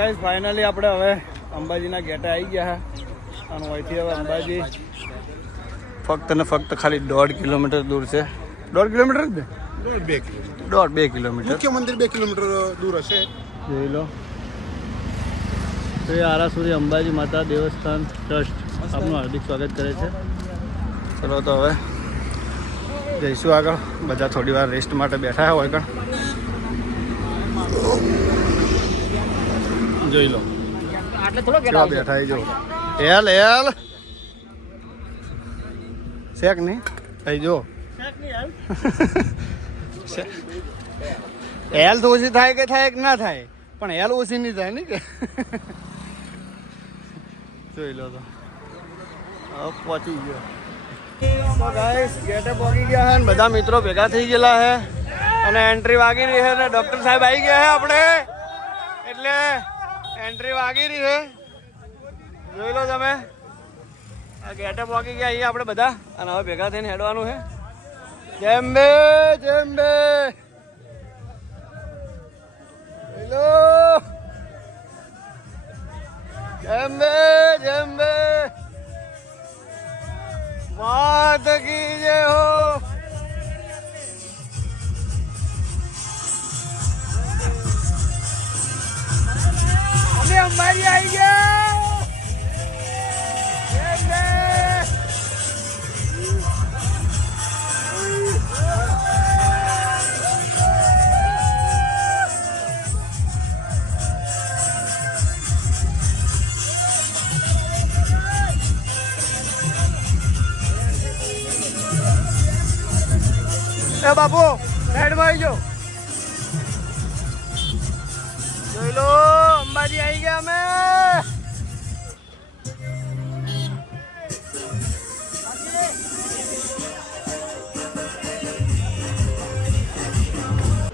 Guys finally આપણે હવે અંબાજીના ગેટે આવી ગયા છે અને અહીંથી હવે અંબાજી ફક્ત ને ફક્ત ખાલી 1.5 કિલોમીટર દૂર છે. 1.5 કિલોમીટર જ ને? 1.5 કિલોમીટર. મુખ્ય મંદિર 2 કિલોમીટર દૂર હશે. જોઈ લો. શ્રી આરાસુરી અંબાજી માતા દેવસ્થાન ટ્રસ્ટ આપનું હાર્દિક સ્વાગત કરે છે. ચલો તો હવે જઈશું આગળ. બધા થોડી વાર રેસ્ટ માટે બેઠા હોય કણ. જોઈ લો બેઠા જો હેલ શેક નહીં અહીં જો હેલ તો ઓછી થાય કે ના થાય પણ હેલ ઓછી નહીં થાય ને કે જોઈ લો તો પહોંચી ગયો. તો ગાઈસ ગેટે પહોંચી ગયા છે બધા મિત્રો ભેગા થઈ ગયેલા છે અને એન્ટ્રી વાગી રહી છે ને ડૉક્ટર સાહેબ આવી ગયા છે આપણે એટલે એન્ટ્રી વાગી રહી છે. જોઈ લો તમે આ ગેટે પહોંચી ગયા અહીંયા આપણે બધા અને હવે ભેગા થઈને હેડવાનું છે. જેમ્બે જોઈ લો જેમ્બે માત કી જય હો. અમે અંબાજી આવી ગયા. એ બાપુ સાઈડમાં આવી જાઓ. જોઈ લો અંબાજી આવી ગયા અમે.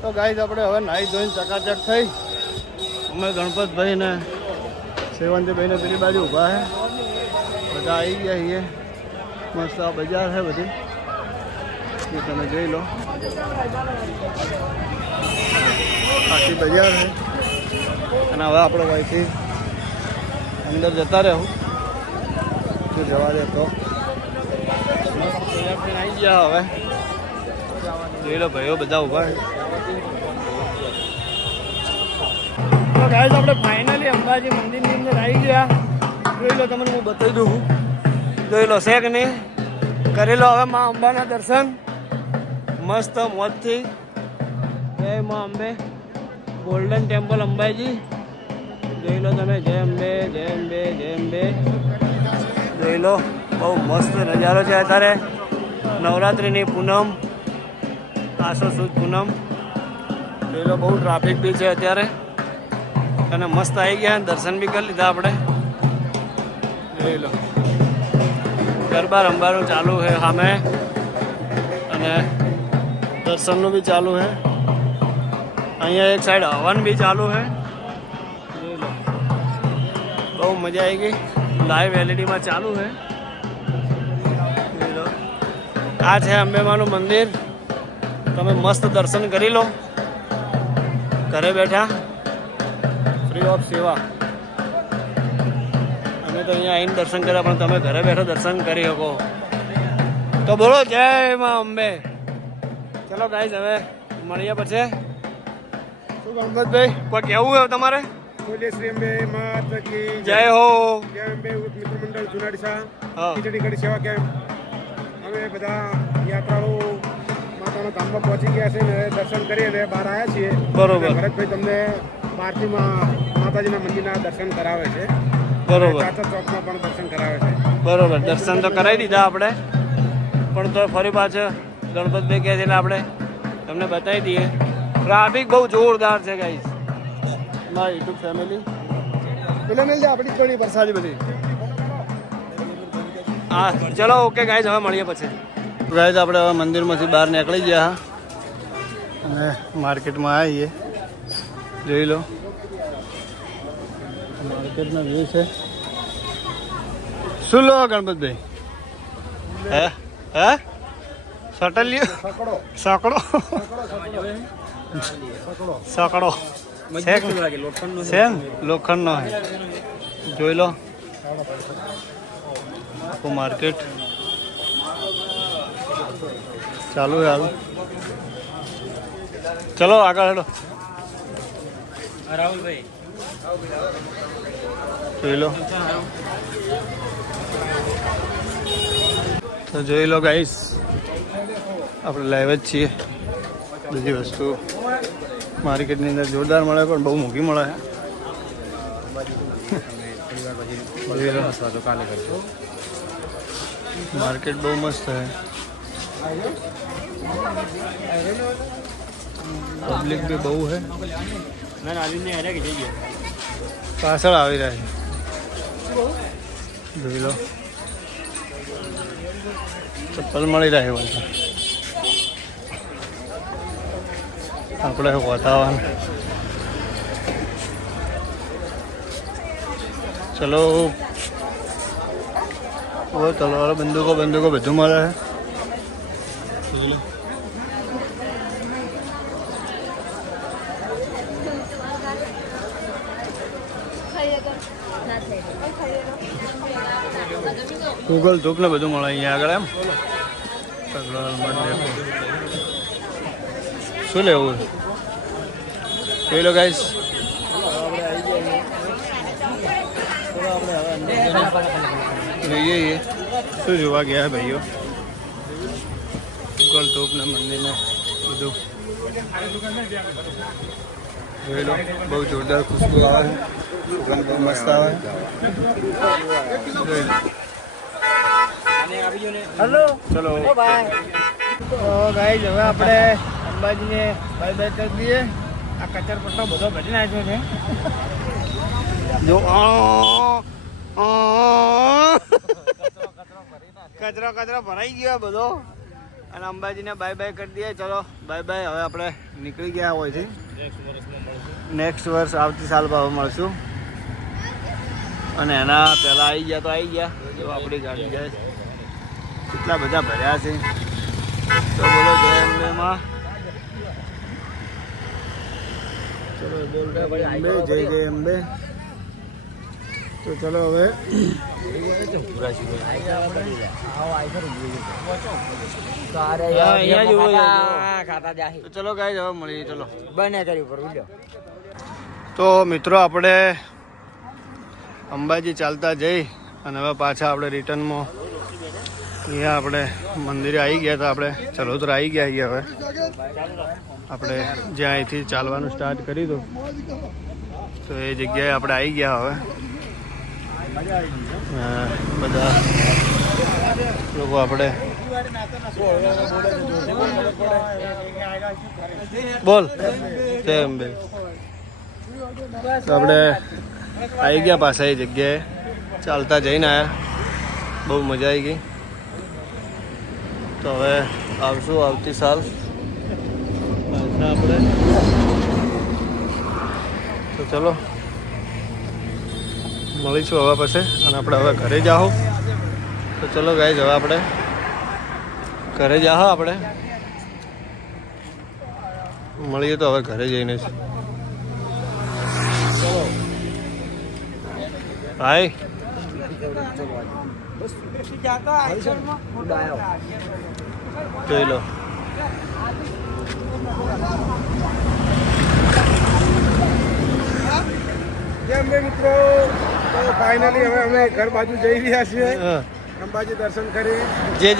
તો ગાઈસ આપણે હવે નાહી ધોઈને ચકાચક થઈ અમે ગણપતભાઈ ને સેવંતીભાઈ ને પેલી બાજુ ઊભા છે. બધા આવી ગયા છીએ. મસ્ત આ બજાર છે બધી એ તમે જોઈ લો. આખી બજાર છે અને હવે આપણે અહીંથી અંદર જતા રહેવું જો જવા દે તો. મસ્ત તૈયાર થઈને આવી ગયા. હવે જોઈ લો ભાઈઓ બધા ઊભા છે. તો ગાઈસ આપણે ફાઇનલી અંબાજી મંદિરની અંદર આવી ગયા. જોઈ લો તમને હું બતાવી દઉં. જોઈ લો છે કે નહીં કરી લો હવે મા અંબાના દર્શન મસ્ત મોજથી. જય મા અંબે ગોલ્ડન ટેમ્પલ અંબાજી. જોઈ લો તમે જય અંબે જય અંબે જય અંબે. જોઈ લો બહુ મસ્ત નજારો છે અત્યારે નવરાત્રિની પૂનમ આસો સુદ પૂનમ. જોઈ લો બહુ ટ્રાફિક બી છે અત્યારે અને મસ્ત આવી ગયા દર્શન બી કરી લીધા આપણે. જોઈ લો ગરબા રમવાનું ચાલુ છે સામે અને દર્શનનું બી ચાલુ છે. અહીંયા એક સાઈડ હવન બી ચાલુ છે. જોઈ લો બહુ મજા આવી ગઈ. લાઈવ એલઈડીમાં ચાલુ છે. જોઈ લો આ છે અંબેમાનું મંદિર. તમે મસ્ત દર્શન કરી લો ઘરે બેઠા ફ્રી ઓફ સેવા. અમે તો અહીંયા આવીને દર્શન કર્યા પણ તમે ઘરે બેઠા દર્શન કરી શકો. તો બોલો જય મા અંબે. ચલો ગાઈસ હવે મળીએ પછી. શું ગણપતભાઈ કોઈ કેવું હોય તમારે? શ્રી અંબે માતા કી જય હો. જય અંબે મિત્ર મંડળ જુનાડીસા ખીચડી કઢી સેવા કેમ્પ. અમે બધા યાત્રાળુ માતાના ધામમાં પહોંચી ગયા છે ને દર્શન કરી અને બહાર આવ્યા છીએ. બરોબર. ભરતભાઈ તમને બહારથીમાં માતાજીના મંદિરના દર્શન કરાવે છે. બરોબર. કાચા ચોકમાં પણ દર્શન કરાવે છે. બરોબર. દર્શન તો કરાવી દીધા આપણે પણ તો ફરી પાછળ ગણપતભાઈ કહે છે એટલે આપણે તમને બતાવી દઈએ. ટ્રાફિક બહુ જોરદાર છે ગાઈસ. મારી યુટ્યુબ ફેમિલી પેલે મિલ જાય આપણી થોડી વરસાદી બધી. હા ચલો ઓકે ગાઈસ હવે મળીએ પછી. ગાઈસ આપણે હવે મંદિરમાંથી બહાર નીકળી ગયા અને માર્કેટમાં આવીએ. જોઈ લો માર્કેટનો વ્યૂ છે. શું લો ગણપતભાઈ? હે હે સટલ લ્યો? સકડો સકડો સેમ લોખંડનો જોઈ લો આખું માર્કેટ ચાલુ છે હાલ. ચલો આગળ હેડો. રાહુલભાઈ જોઈ લો તો જોઈ લો ગાઈસ આપણે લાઈવ જ છીએ. બધી વસ્તુ માર્કેટની અંદર જોરદાર મળે પણ બહુ મોંઘી મળે છે. માર્કેટ બહુ મસ્ત છે. પબ્લિક બી બહુ છે. પાછળ આવી રહ્યા છે જોઈ લો. ચપ્પલ મળી રહે હોય આપણે બતાવવાનું. ચલો તલવારો બંદૂકો બધું મળે છે. ગૂગલ ધૂપ ને બધું મળે અહીંયા આગળ. એમ શું લેવું જોઈ લો ગાઈસ. જોઈએ શું જોવા ગયા ભાઈઓ. ગૂગલ ધૂપ ને મંદિરને બધું જોઈ લો. બહુ જોરદાર ખુશ્બુ આવે છે. સુગંધ બહુ મસ્ત આવે. હેલો ચલો તો ગાઈસ હવે આપણે અંબાજીને બાય બાય કરી દઈએ. આ કચર પટ્ટો બધો ભરી નાખ્યો છે જો. કચરો ભરાઈ ગયો બધો અને અંબાજીને બાય બાય કરી દઈએ. ચલો બાય બાય. હવે આપણે નીકળી ગયા હોય છે. નેક્સ્ટ વર્ષ આવતી સાલ ભાવ મળશું અને એના પહેલાં આવી ગયા તો આવી ગયા. જો આપણી ગાડી જાય કેટલા બધા ભર્યા છે. તો બોલો જય અંબેમાં. ચલો અંબે જય જય અંબે. તો ચલો હવે તો ચલો ગાઈસ હવે મળીએ. ચલો બને કરી. તો મિત્રો આપણે અંબાજી ચાલતા જઈ અને હવે પાછા આપણે રિટર્નમાં અહીંયા આપણે મંદિરે આવી ગયા હતા. આપણે ચલોતરા આવી ગયા છીએ. હવે આપણે જ્યાં અહીંથી ચાલવાનું સ્ટાર્ટ કર્યું હતું તો એ જગ્યાએ આપણે આવી ગયા. હવે બધા લોકો આપણે બોલ તેમ બે આપણે આવી ગયા પાછા એ જગ્યાએ ચાલતા જઈને આવ્યા. બહુ મજા આવી ગઈ. તો હવે આવશું આવતી સાલ પાછા આપણે. તો ચલો મળીશું હવે પછી અને આપણે હવે ઘરે જાઓ. તો ચલો ગાઈસ હવે આપણે ઘરે જાઓ. આપણે મળીએ તો હવે ઘરે જઈને છે. ભાઈ જોઈ લો. કેમ બે મિત્રો તો ફાઇનલી હવે અમે ઘર બાજુ જઈ રહ્યા છીએ. અંબાજી દર્શન કરી જે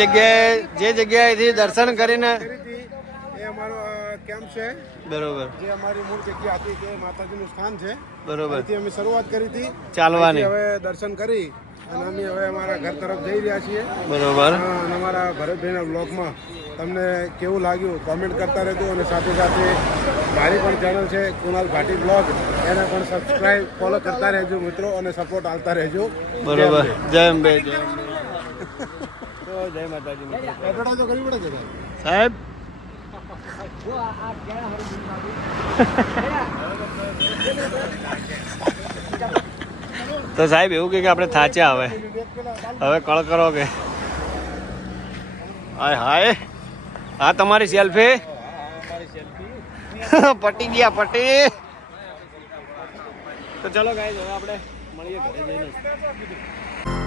જગ્યાએથી દર્શન કરીને એ અમારો કેમ્પ છે. બરોબર. જે અમારી મૂળ જગ્યા હતી તે માતાજીનું સ્થાન છે. બરોબર. અહીંથી અમે શરૂઆત કરી હતી ચાલવાની. હવે દર્શન કરી અને અમે હવે અમારા ઘર તરફ જઈ રહ્યા છીએ. બરોબર. અને અમારા ભરતભાઈના બ્લોગમાં તમને કેવું લાગ્યું કોમેન્ટ કરતા રહેજો અને સાથે સાથે મારી પણ ચેનલ છે કુણાલ ભાટી બ્લોગ એને પણ સબસ્ક્રાઇબ ફોલો કરતા રહેજો મિત્રો અને સપોર્ટ આપતા રહેજો. બરોબર. જય અંબે. જય અંબે. તો જય માતાજી મિત્રો. એડવર્ટાઈઝ તો કરવી પડે છે સાહેબ. તો સાહેબ એવું કે આપણે થાચ્યા હવે કળ કરો કે હાય હાય. હા તમારી સેલ્ફી પટી ગયા પટી. તો ચલો ગાઈઝ હવે આપણે મળીએ ઘરે જઈને.